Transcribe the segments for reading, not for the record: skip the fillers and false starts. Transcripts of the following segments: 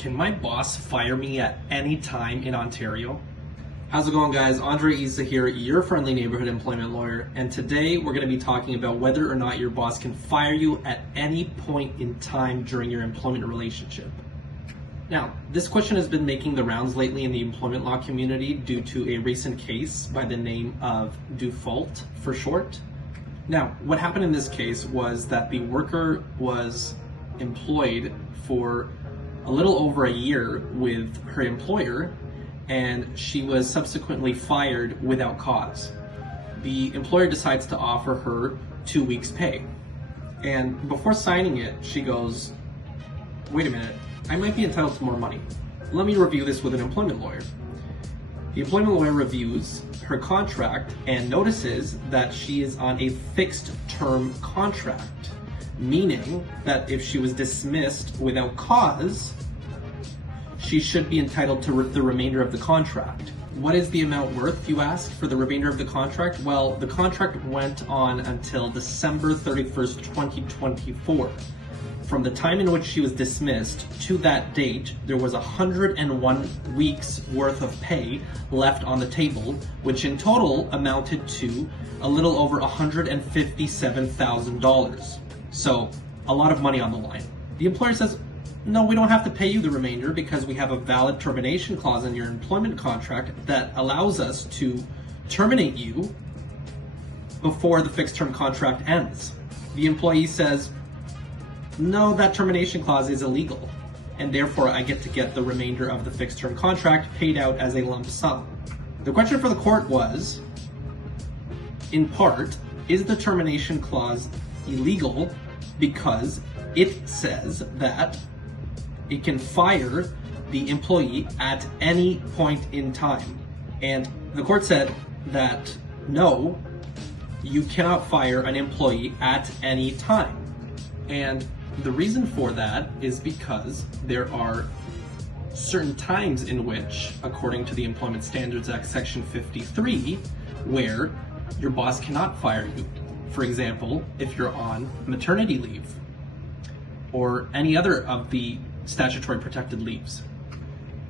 Can my boss fire me at any time in Ontario? How's it going, guys? Andre Isa here, your friendly neighborhood employment lawyer, and today we're going to be talking about whether or not your boss can fire you at any point in time during your employment relationship. Now, this question has been making the rounds lately in the employment law community due to a recent case by the name of default for short. Now, what happened in this case was that the worker was employed for a little over a year with her employer, and she was subsequently fired without cause. The employer decides to offer her 2 weeks' pay. And before signing it, she goes, wait a minute, I might be entitled to more money. Let me review this with an employment lawyer. The employment lawyer reviews her contract and notices that she is on a fixed term contract, meaning that if she was dismissed without cause, she should be entitled to the remainder of the contract. What is the amount worth, you ask, for the remainder of the contract? Well, the contract went on until December 31st, 2024. From the time in which she was dismissed to that date, there was 101 weeks worth of pay left on the table, which in total amounted to a little over $157,000. So, a lot of money on the line. The employer says, no, we don't have to pay you the remainder because we have a valid termination clause in your employment contract that allows us to terminate you before the fixed term contract ends. The employee says, no, that termination clause is illegal, and therefore I get to get the remainder of the fixed term contract paid out as a lump sum. The question for the court was, in part, is the termination clause illegal because it says that it can fire the employee at any point in time? And the court said that no, you cannot fire an employee at any time. And the reason for that is because there are certain times in which, according to the Employment Standards Act Section 53, where your boss cannot fire you. For example, if you're on maternity leave or any other of the statutory protected leaves.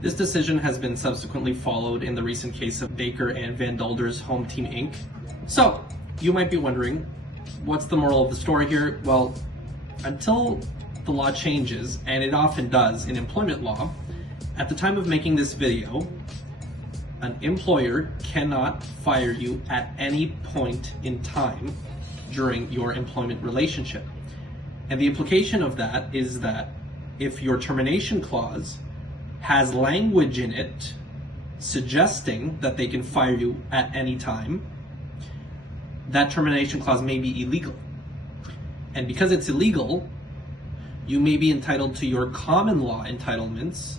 This decision has been subsequently followed in the recent case of Baker and Van Dolder's Home Team Inc. So, you might be wondering, what's the moral of the story here? Well, until the law changes, and it often does in employment law, at the time of making this video, an employer cannot fire you at any point in time during your employment relationship. And the implication of that is that if your termination clause has language in it suggesting that they can fire you at any time, that termination clause may be illegal. And because it's illegal, you may be entitled to your common law entitlements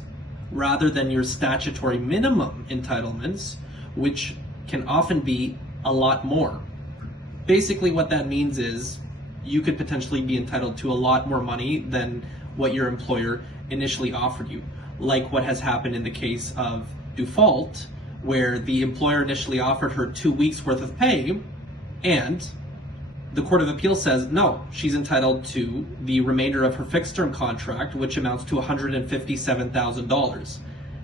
rather than your statutory minimum entitlements, which can often be a lot more. Basically what that means is you could potentially be entitled to a lot more money than what your employer initially offered you, like what has happened in the case of default, where the employer initially offered her 2 weeks worth of pay, and the Court of Appeal says no, she's entitled to the remainder of her fixed term contract, which amounts to $157,000.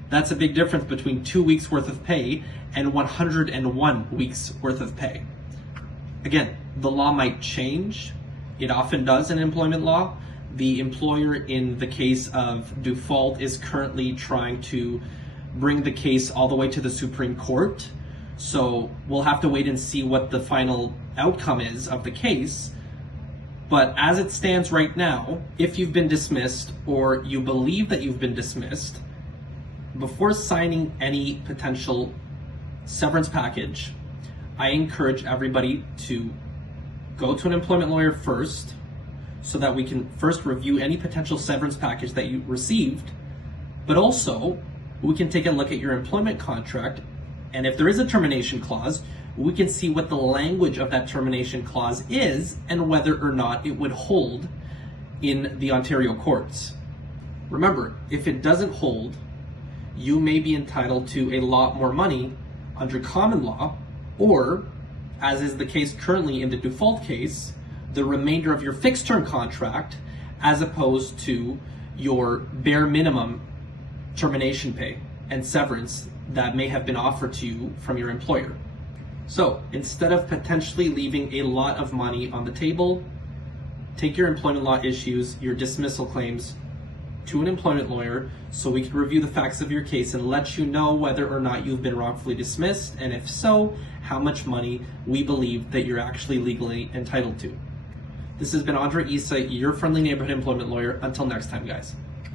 That's a big difference between 2 weeks worth of pay and 101 weeks worth of pay. Again, the law might change. It often does in employment law. The employer in the case of default is currently trying to bring the case all the way to the Supreme Court. So we'll have to wait and see what the final outcome is of the case. But as it stands right now, if you've been dismissed or you believe that you've been dismissed, before signing any potential severance package, I encourage everybody to go to an employment lawyer first, so that we can first review any potential severance package that you received, but also we can take a look at your employment contract, and if there is a termination clause, we can see what the language of that termination clause is and whether or not it would hold in the Ontario courts. Remember, if it doesn't hold, you may be entitled to a lot more money under common law, or, as is the case currently in the default case, the remainder of your fixed term contract as opposed to your bare minimum termination pay and severance that may have been offered to you from your employer. So instead of potentially leaving a lot of money on the table, take your employment law issues, your dismissal claims, to an employment lawyer so we can review the facts of your case and let you know whether or not you've been wrongfully dismissed, and if so, how much money we believe that you're actually legally entitled to. This has been Andre Issa, your friendly neighborhood employment lawyer. Until next time, guys.